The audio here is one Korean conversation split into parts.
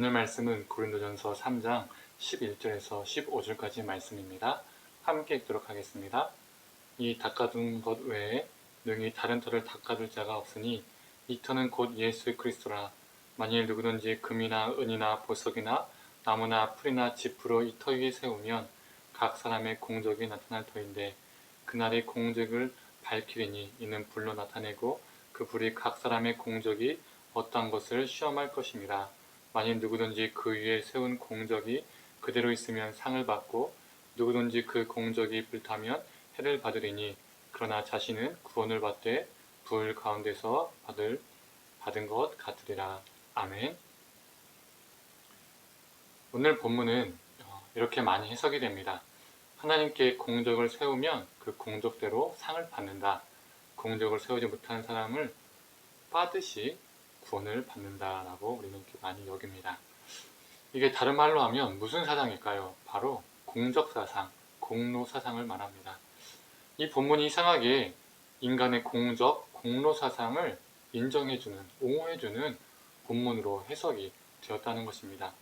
오늘 말씀은 고린도전서 3장 11절에서 15절까지 말씀입니다. 함께 읽도록 하겠습니다. 이 닦아둔 것 외에 능히 다른 터를 닦아둘 자가 없으니 이 터는 곧 예수 그리스도라. 만일 누구든지 금이나 은이나 보석이나 나무나 풀이나 지프로 이 터 위에 세우면 각 사람의 공적이 나타날 터인데 그날의 공적을 밝히리니 이는 불로 나타내고 그 불이 각 사람의 공적이 어떠한 것을 시험할 것입니다. 만일 누구든지 그 위에 세운 공적이 그대로 있으면 상을 받고 누구든지 그 공적이 불타면 해를 받으리니 그러나 자신은 구원을 받되 불 가운데서 받은 것 같으리라. 아멘. 오늘 본문은 이렇게 많이 해석이 됩니다. 하나님께 공적을 세우면 그 공적대로 상을 받는다. 공적을 세우지 못하는 사람을 빠듯이 구원을 받는다라고 우리는 이렇게 많이 여깁니다. 이게 다른 말로 하면 무슨 사상일까요? 바로 공적사상, 공로사상을 말합니다. 이 본문이 이상하게 인간의 공적, 공로사상을 인정해주는, 옹호해주는 본문으로 해석이 되었다는 것입니다.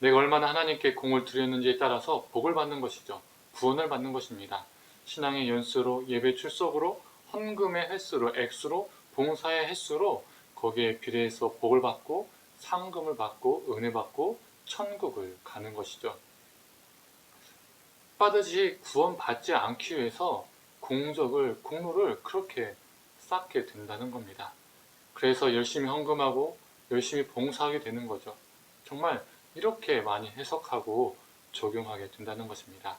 내가 얼마나 하나님께 공을 드렸는지에 따라서 복을 받는 것이죠. 구원을 받는 것입니다. 신앙의 연수로, 예배 출석으로, 헌금의 횟수로, 액수로, 봉사의 횟수로 거기에 비례해서 복을 받고 상금을 받고 은혜 받고 천국을 가는 것이죠. 빠듯이 구원받지 않기 위해서 공로를 그렇게 쌓게 된다는 겁니다. 그래서 열심히 헌금하고 열심히 봉사하게 되는 거죠. 정말 이렇게 많이 해석하고 적용하게 된다는 것입니다.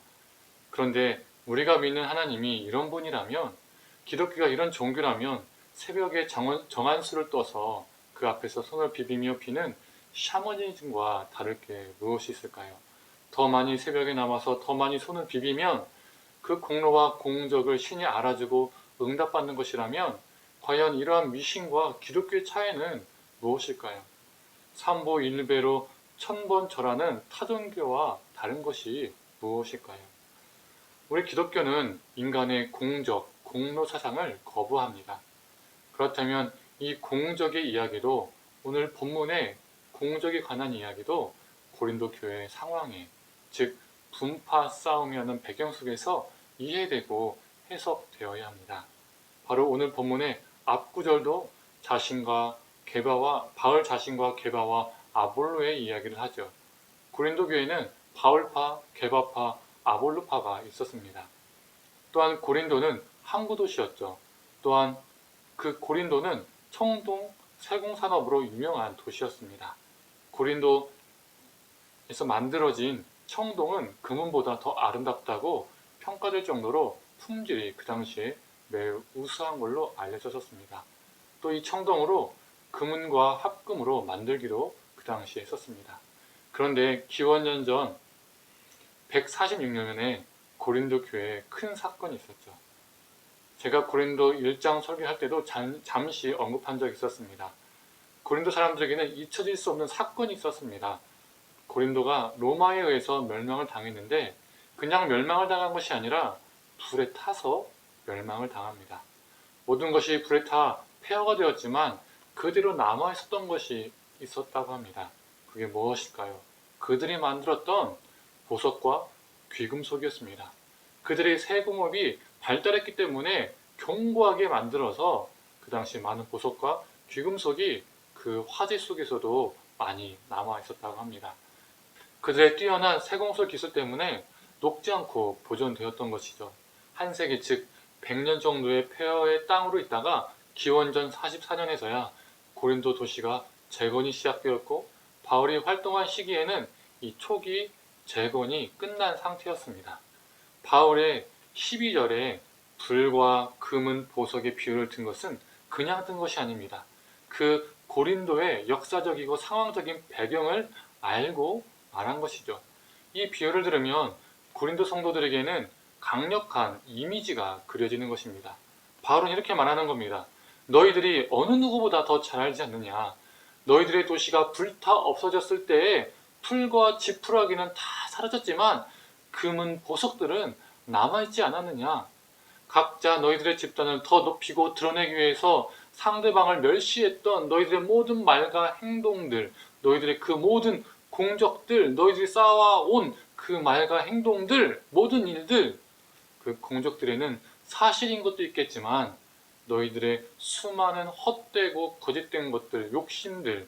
그런데 우리가 믿는 하나님이 이런 분이라면, 기독교가 이런 종교라면 새벽에 정한수를 떠서 그 앞에서 손을 비비며 비는 샤머니즘과 다를 게 무엇이 있을까요? 더 많이 새벽에 남아서 더 많이 손을 비비면 그 공로와 공적을 신이 알아주고 응답받는 것이라면 과연 이러한 미신과 기독교의 차이는 무엇일까요? 삼보일배로 천번 절하는 타종교와 다른 것이 무엇일까요? 우리 기독교는 인간의 공적, 공로 사상을 거부합니다. 그렇다면 이 공적의 이야기도, 오늘 본문의 공적에 관한 이야기도 고린도 교회의 상황에, 즉 분파 싸움이라는 배경 속에서 이해되고 해석되어야 합니다. 바로 오늘 본문의 앞구절도 바울 자신과 게바와 아볼로의 이야기를 하죠. 고린도 교회는 바울파, 게바파, 아볼로파가 있었습니다. 또한 고린도는 항구 도시였죠. 또한 그 고린도는 청동 세공산업으로 유명한 도시였습니다. 고린도에서 만들어진 청동은 금은보다 더 아름답다고 평가될 정도로 품질이 그 당시에 매우 우수한 걸로 알려졌습니다. 또 이 청동으로 금은과 합금으로 만들기도 그 당시에 썼습니다. 그런데 기원년 전 146년에 고린도 교회에 큰 사건이 있었죠. 제가 고린도 1장 설교할 때도 잠시 언급한 적이 있었습니다. 고린도 사람들에게는 잊혀질 수 없는 사건이 있었습니다. 고린도가 로마에 의해서 멸망을 당했는데 그냥 멸망을 당한 것이 아니라 불에 타서 멸망을 당합니다. 모든 것이 불에 타 폐허가 되었지만 그대로 남아 있었던 것이 있었다고 합니다. 그게 무엇일까요? 그들이 만들었던 보석과 귀금속이었습니다. 그들의 세공업이 발달했기 때문에 견고하게 만들어서 그 당시 많은 보석과 귀금속이 그 화재 속에서도 많이 남아 있었다고 합니다. 그들의 뛰어난 세공술 기술 때문에 녹지 않고 보존되었던 것이죠. 한 세기 즉 100년 정도의 폐허의 땅으로 있다가 기원전 44년에서야 고린도 도시가 재건이 시작되었고 바울이 활동한 시기에는 이 초기 재건이 끝난 상태였습니다. 바울의 12절에 불과 금은 보석의 비유를 든 것은 그냥 든 것이 아닙니다. 그 고린도의 역사적이고 상황적인 배경을 알고 말한 것이죠. 이 비유를 들으면 고린도 성도들에게는 강력한 이미지가 그려지는 것입니다. 바울은 이렇게 말하는 겁니다. 너희들이 어느 누구보다 더 잘 알지 않느냐. 너희들의 도시가 불타 없어졌을 때에 풀과 지푸라기는 다 사라졌지만 금은 보석들은 남아있지 않았느냐. 각자 너희들의 집단을 더 높이고 드러내기 위해서 상대방을 멸시했던 너희들의 모든 말과 행동들, 너희들의 그 모든 공적들, 너희들이 쌓아온 그 말과 행동들, 모든 일들, 그 공적들에는 사실인 것도 있겠지만 너희들의 수많은 헛되고 거짓된 것들, 욕심들,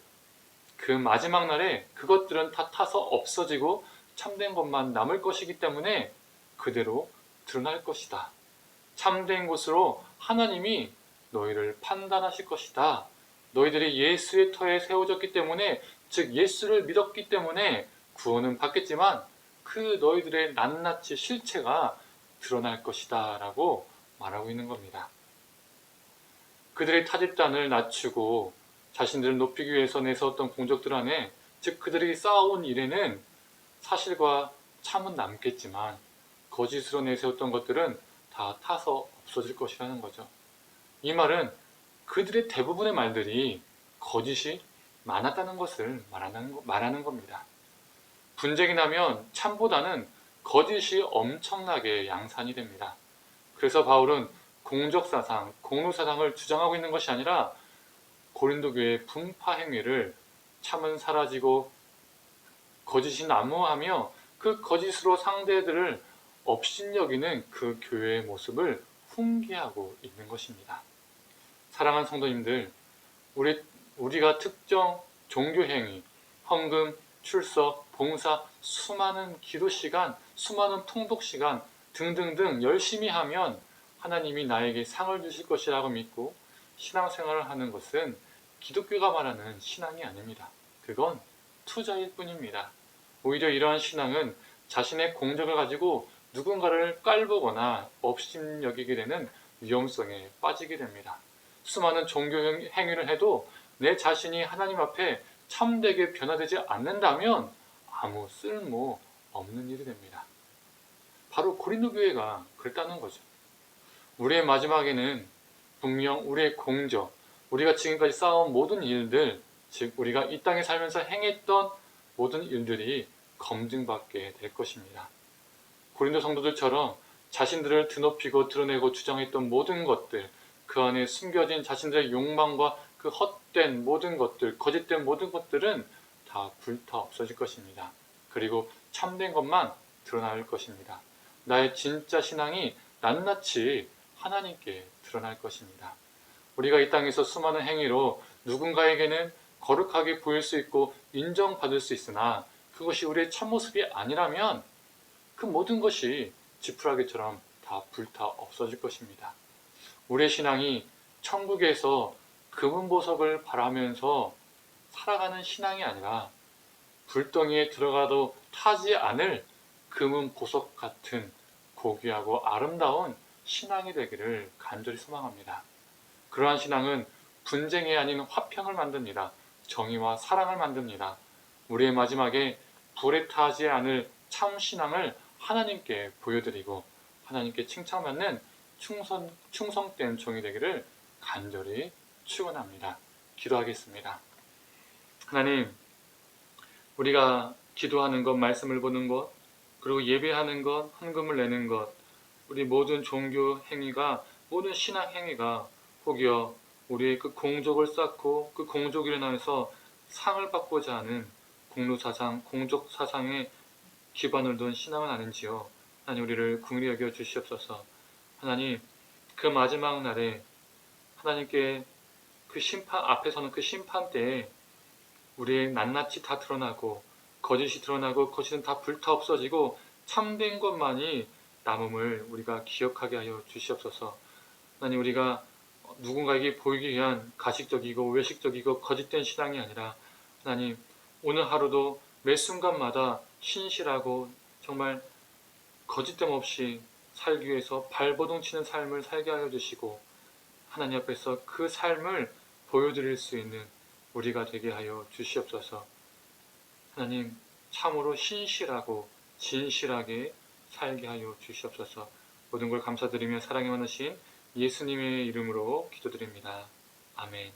그 마지막 날에 그것들은 다 타서 없어지고 참된 것만 남을 것이기 때문에 그대로 드러날 것이다. 참된 것으로 하나님이 너희를 판단하실 것이다. 너희들이 예수의 터에 세워졌기 때문에, 즉 예수를 믿었기 때문에 구원은 받겠지만 그 너희들의 낱낱이 실체가 드러날 것이다 라고 말하고 있는 겁니다. 그들의 타집단을 낮추고 자신들을 높이기 위해서 내세웠던 공적들 안에, 즉 그들이 쌓아온 일에는 사실과 참은 남겠지만 거짓으로 내세웠던 것들은 다 타서 없어질 것이라는 거죠. 이 말은 그들의 대부분의 말들이 거짓이 많았다는 것을 말하는 겁니다. 분쟁이 나면 참보다는 거짓이 엄청나게 양산이 됩니다. 그래서 바울은 공적사상, 공로사상을 주장하고 있는 것이 아니라 고린도 교회의 분파 행위를 참은 사라지고 거짓이 난무하며 그 거짓으로 상대들을 업신여기는 그 교회의 모습을 훈계하고 있는 것입니다. 사랑하는 성도님들, 우리가 특정 종교행위, 헌금, 출석, 봉사, 수많은 기도시간, 수많은 통독시간 등등등 열심히 하면 하나님이 나에게 상을 주실 것이라고 믿고 신앙생활을 하는 것은 기독교가 말하는 신앙이 아닙니다. 그건 투자일 뿐입니다. 오히려 이러한 신앙은 자신의 공적을 가지고 누군가를 깔보거나 업신여기게 되는 위험성에 빠지게 됩니다. 수많은 종교 행위를 해도 내 자신이 하나님 앞에 참되게 변화되지 않는다면 아무 쓸모 없는 일이 됩니다. 바로 고린도 교회가 그랬다는 거죠. 우리의 마지막에는 분명 우리의 공적, 우리가 지금까지 쌓아온 모든 일들, 즉 우리가 이 땅에 살면서 행했던 모든 일들이 검증받게 될 것입니다. 고린도 성도들처럼 자신들을 드높이고 드러내고 주장했던 모든 것들, 그 안에 숨겨진 자신들의 욕망과 그 헛된 모든 것들, 거짓된 모든 것들은 다 불타 없어질 것입니다. 그리고 참된 것만 드러날 것입니다. 나의 진짜 신앙이 낱낱이 하나님께 드러날 것입니다. 우리가 이 땅에서 수많은 행위로 누군가에게는 거룩하게 보일 수 있고 인정받을 수 있으나 그것이 우리의 참모습이 아니라면 그 모든 것이 지푸라기처럼 다 불타 없어질 것입니다. 우리의 신앙이 천국에서 금은보석을 바라면서 살아가는 신앙이 아니라 불덩이에 들어가도 타지 않을 금은보석 같은 고귀하고 아름다운 신앙이 되기를 간절히 소망합니다. 그러한 신앙은 분쟁이 아닌 화평을 만듭니다. 정의와 사랑을 만듭니다. 우리의 마지막에 불에 타지 않을 참 신앙을 하나님께 보여드리고 하나님께 칭찬받는 충성된 종이 되기를 간절히 축원합니다. 기도하겠습니다. 하나님, 우리가 기도하는 것, 말씀을 보는 것, 그리고 예배하는 것, 헌금을 내는 것, 우리 모든 종교 행위가, 모든 신앙 행위가 혹여 우리의 그 공적을 쌓고 그 공적으로 인하여서 상을 받고자 하는 공로사상, 공적사상에 기반을 둔 신앙은 아닌지요. 하나님, 우리를 긍휼히 여겨 주시옵소서. 하나님, 그 마지막 날에 하나님께 그 심판 앞에서는 그 심판 때에 우리의 낱낱이 다 드러나고 거짓이 드러나고 거짓은 다 불타 없어지고 참된 것만이 남음을 우리가 기억하게 하여 주시옵소서. 하나님, 우리가 누군가에게 보이기 위한 가식적이고 외식적이고 거짓된 신앙이 아니라 하나님, 오늘 하루도 매 순간마다 신실하고 정말 거짓됨 없이 살기 위해서 발버둥 치는 삶을 살게 하여 주시고 하나님 앞에서 그 삶을 보여드릴 수 있는 우리가 되게 하여 주시옵소서. 하나님, 참으로 신실하고 진실하게 살게 하여 주시옵소서. 모든 걸 감사드리며 사랑이 많으신 예수님의 이름으로 기도드립니다. 아멘.